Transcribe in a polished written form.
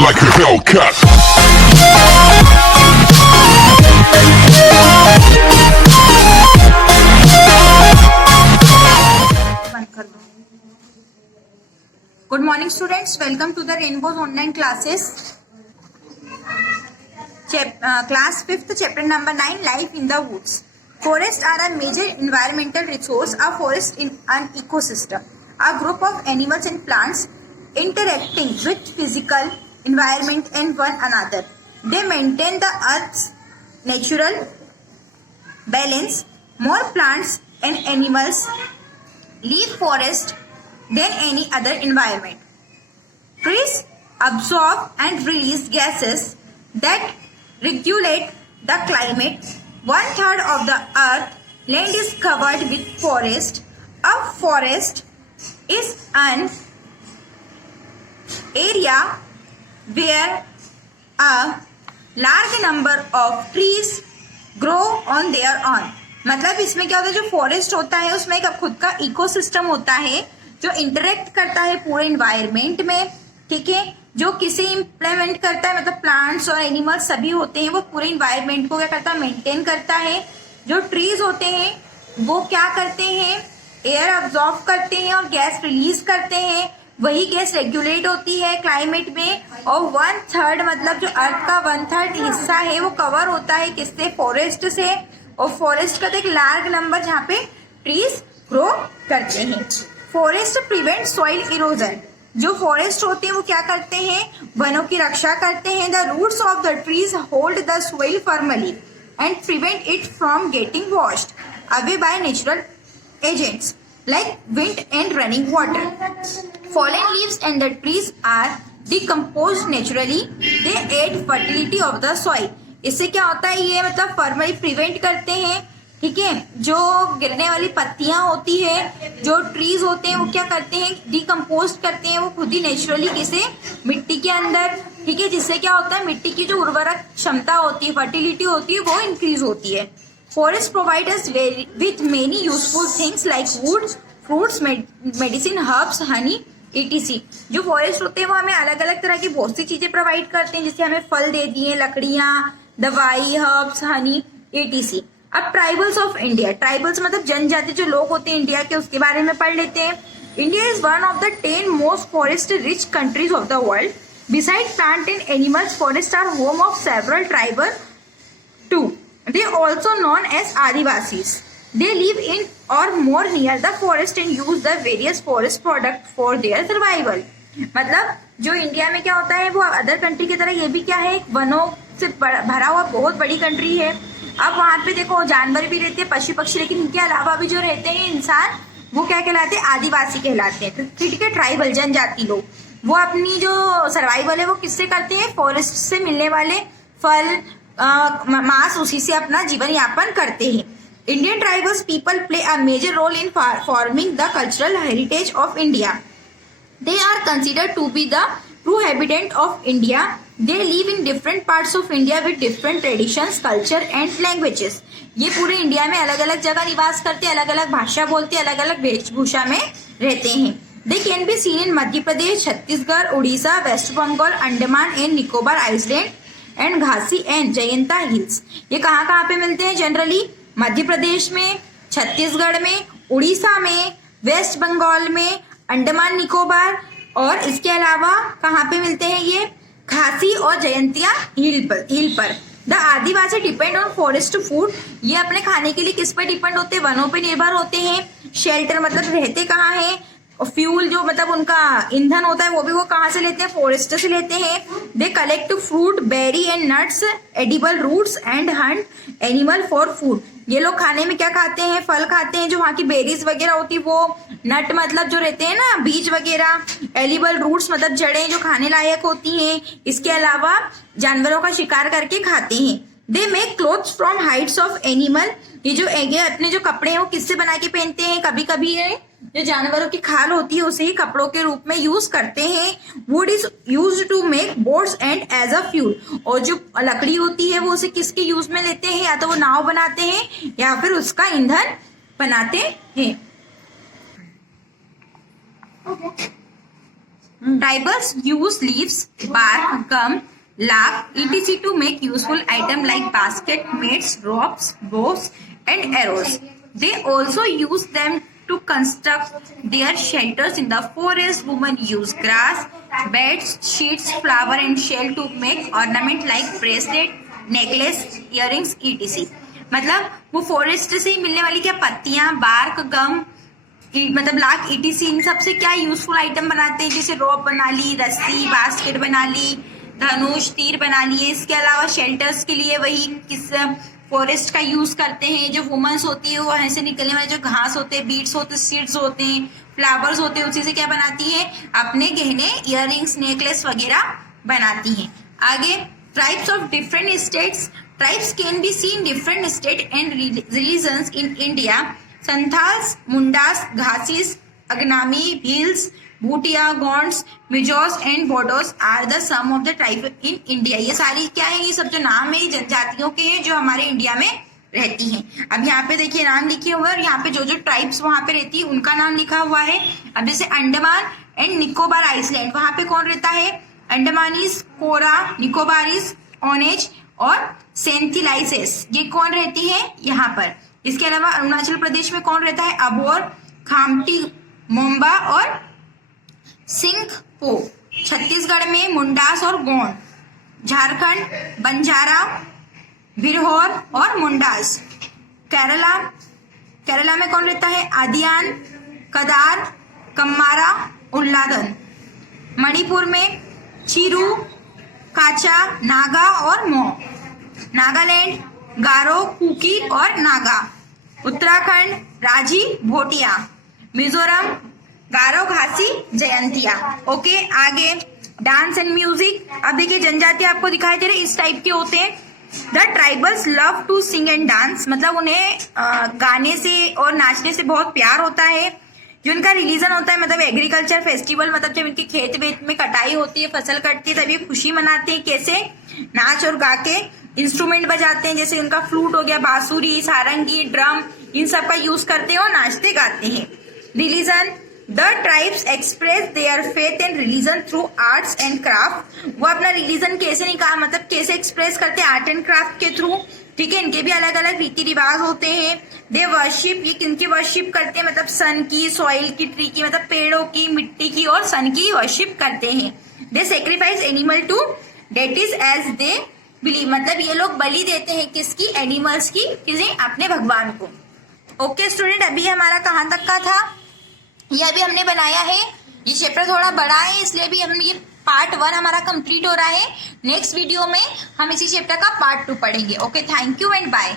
like a Hellcat. Good morning students, welcome to the Rainbow's online classes. Class 5th, chapter number 9, Life in the Woods. Forests are a major environmental resource. A forest is an ecosystem, a group of animals and plants interacting with physical environment and one another. They maintain the earth's natural balance. More plants and animals leave forest than any other environment. Trees absorb and release gases that regulate the climate. 1/3 of the earth land is covered with forest. A forest is an area where a large number of trees grow on their own. मतलब इसमें क्या होता है, जो forest होता है उसमें एक खुद का इकोसिस्टम होता है जो इंटरेक्ट करता है पूरे इन्वायरमेंट में, ठीक है, जो किसे इम्प्लीमेंट करता है, मतलब प्लांट्स और एनिमल्स सभी होते हैं, वो पूरे इन्वायरमेंट को क्या करता है, मेंटेन करता है. जो ट्रीज होते हैं वो क्या करते हैं, एयर अब्जॉर्ब करते हैं और गैस रिलीज करते हैं. वही गैस रेगुलेट होती है क्लाइमेट में. और 1/3 मतलब जो अर्थ का 1/3 हिस्सा है वो कवर होता है किससे, फॉरेस्ट से. और फॉरेस्ट का तो एक लार्ज नंबर जहाँ पे ट्रीज ग्रो करते हैं. Forest prevent soil erosion. जो फॉरेस्ट होते हैं वो क्या करते हैं, वनों की रक्षा करते हैं. The roots of the trees hold the soil firmly and prevent it from getting washed away by natural agents like wind and running water. Fallen leaves and the trees are decomposed naturally. They aid fertility of the soil. इससे क्या होता है, ये मतलब formally prevent करते हैं, ठीक है. जो गिरने वाली पत्तियां होती है, जो ट्रीज होते हैं वो क्या करते हैं, डिकम्पोज करते हैं वो खुद ही नेचुरली किसे, मिट्टी के अंदर, ठीक है. जिससे क्या होता है, मिट्टी की जो उर्वरक क्षमता होती है, फर्टिलिटी होती है, वो इंक्रीज होती है. Forests provide us with many useful things like wood, fruits, medicine, herbs, honey, etc. जो फॉरेस्ट होते हैं वो हमें अलग अलग तरह की बहुत सी चीजें प्रोवाइड करते हैं, जैसे हमें फल दे दिए, लकड़ियां, दवाई, हर्ब्स, हनी, etc. अब ट्राइबल्स ऑफ इंडिया. ट्राइबल्स मतलब जनजाति जो लोग होते हैं इंडिया के, उसके बारे में पढ़ लेते हैं. India is one of the 10 most forest rich countries of the world. Besides plant and animals, forests are home of several tribal too. They are also known as Adivasis. They live in or more near the forest and use the various forest products for their survival. मतलब जो India में क्या होता है वो other country की तरह ये भी क्या है, वनों से भरा हुआ बहुत बड़ी कंट्री है. अब वहाँ पे देखो जानवर भी रहते हैं, पशु पक्षी, लेकिन इनके अलावा भी जो रहते हैं इंसान, वो क्या कहलाते हैं, आदिवासी कहलाते हैं, ठीक है. ट्राइबल जनजाति लोग, वो अपनी जो सर्वाइवल है वो किससे करते हैं, फॉरेस्ट से मिलने वाले फल, मांस, उसी से अपना जीवन यापन करते हैं. Indian tribals people play a major role in forming the cultural heritage of India. They are considered to be the true habitant of India. They live in different parts of India with different traditions, culture and languages. ये पूरे India में अलग अलग जगह निवास करते हैं, अलग अलग भाषा बोलते हैं, अलग अलग वेशभूषा में रहते हैं. They can be seen in Madhya Pradesh, Chhattisgarh, Orissa, west Bengal, Andaman and Nicobar island and Khasi and Jaintia hills. ये कहाँ कहाँ पे मिलते हैं जनरली, मध्य प्रदेश में, छत्तीसगढ़ में, उड़ीसा में, वेस्ट बंगाल में, अंडमान निकोबार, और इसके अलावा कहाँ पे मिलते हैं ये, घासी और जयंतिया हिल पर. The Adivasi depend on forest food. ये अपने खाने के लिए किस पर डिपेंड होते हैं, वनों पे निर्भर होते हैं. शेल्टर मतलब रहते कहाँ है, फ्यूल जो मतलब उनका ईंधन होता है वो भी वो कहाँ से लेते हैं, फॉरेस्ट से लेते हैं. They collect fruit, berry and nuts, edible roots and hunt animal for food. ये लोग खाने में क्या खाते हैं, फल खाते हैं, जो वहाँ की बेरीज वगैरह होती है वो, नट मतलब जो रहते हैं ना बीज वगैरह, एडिबल रूट्स मतलब जड़ें जो खाने लायक होती हैं. इसके अलावा जानवरों का शिकार करके खाते हैं. They make clothes from hides of animal. ये अपने जो कपड़े हैं वो किससे बना के पहनते हैं, कभी कभी ये जो जानवरों की खाल होती है उसे ही कपड़ों के रूप में यूज करते हैं. Wood is use to make boats and as a fuel. और जो लकड़ी होती है वो उसे किसके यूज में लेते हैं, या तो वो नाव बनाते हैं या फिर उसका ईंधन बनाते हैं. Tribals use leaves, bark, gum, lark, etc. to make useful items like basket, mats, ropes, bows, and arrows. They also use them to construct their shelters in the forest. Women use grass, beds, sheets, flower, and shell to make ornament like bracelet, necklace, earrings, etc. मतलब वो forest से ही मिलने वाली क्या पत्तियां, bark, गम, मतलब lakh etc, इन सब से क्या यूजफुल आइटम बनाते हैं, जैसे रोप बना ली, रस्सी, बास्केट बना ली, धनुष, तीर बना लिए। इसके अलावा शेल्टर्स के लिए वही किस फॉरेस्ट का यूज करते हैं। जो वुमेन्स होती है वो वहां से निकलने वाले जो घास होते हैं, बीड्स होते हैं, सीड्स होते हैं, फ्लावर्स होते हैं, उसी से क्या बनाती है, अपने गहने, इयररिंग्स, नेकलेस वगैरह बनाती हैं। आगे, tribes of different states. Tribes can be see in different state and regions in India. Santhals, Mundas, Ghasis, Angami, Bhils, Bhutia, Gonds, Mizos and Bodos are the some of the tribe in India. ये सारी क्या है, ये सब जो नाम है जनजातियों के हैं जो हमारे इंडिया में रहती हैं। अब यहाँ पे देखिए नाम लिखे हुए हैं और यहाँ पे जो जो ट्राइब्स वहां पे रहती है उनका नाम लिखा हुआ है। अब जैसे अंडमान एंड निकोबार आइसलैंड, वहां पे कौन रहता है, अंडमानीज, कोरा, निकोबारीज, ओनेज और सेंथिलाइसेस, ये कौन रहती है यहाँ पर। इसके अलावा अरुणाचल प्रदेश में कौन रहता है, अबोर, खामटी, मोम्बा और सिंघपो। छत्तीसगढ़ में मुंडास और गोंड। झारखंड बंजारा, बिरहोर और मुंडास। केरला में कौन रहता है, आदियान, कदार, कम्मारा, उल्लादन। मणिपुर में चिरू, काचा, नागा और मो। नागालैंड गारो, कुकी और नागा। उत्तराखंड राजी, भोटिया। मिजोरम गारो, घासी, जयंतिया। ओके, आगे डांस एंड म्यूजिक। अब देखिए जनजाति आपको दिखाई दे रहे इस टाइप के होते हैं। The tribals love to sing and dance, मतलब उन्हें गाने से और नाचने से बहुत प्यार होता है। जो उनका रिलीजन होता है, मतलब एग्रीकल्चर फेस्टिवल, मतलब जब इनके खेत वेत में कटाई होती है, फसल कटती है, तभी खुशी मनाते हैं। कैसे, नाच और गा के, इंस्ट्रूमेंट बजाते हैं, जैसे उनका फ्लूट हो गया, बांसुरी, सारंगी, ड्रम, इन सब का यूज करते हैं और नाचते गाते हैं। Religion, the tribes express their faith and religion through arts and craft. वो अपना रिलीजन कैसे निकाल, मतलब कैसे एक्सप्रेस करते हैं, आर्ट एंड क्राफ्ट के थ्रू। ठीक है, इनके भी अलग अलग रीति रिवाज होते हैं। दे वर्शिप, ये किनकी वर्शिप करते हैं, मतलब सन की, सॉइल की, ट्री की, मतलब पेड़ों की, मिट्टी की और सन की वर्शिप करते हैं। They sacrifice animal to deities as they believe, मतलब ये लोग बलि देते हैं किसकी, एनिमल्स की, किसी अपने भगवान को। ओके स्टूडेंट, अभी हमारा कहाँ तक का था, ये अभी हमने बनाया है। ये चैप्टर थोड़ा बड़ा है, इसलिए भी हम ये पार्ट 1 हमारा कंप्लीट हो रहा है। नेक्स्ट वीडियो में हम इसी चैप्टर का पार्ट 2 पढ़ेंगे। Okay, thank you and bye.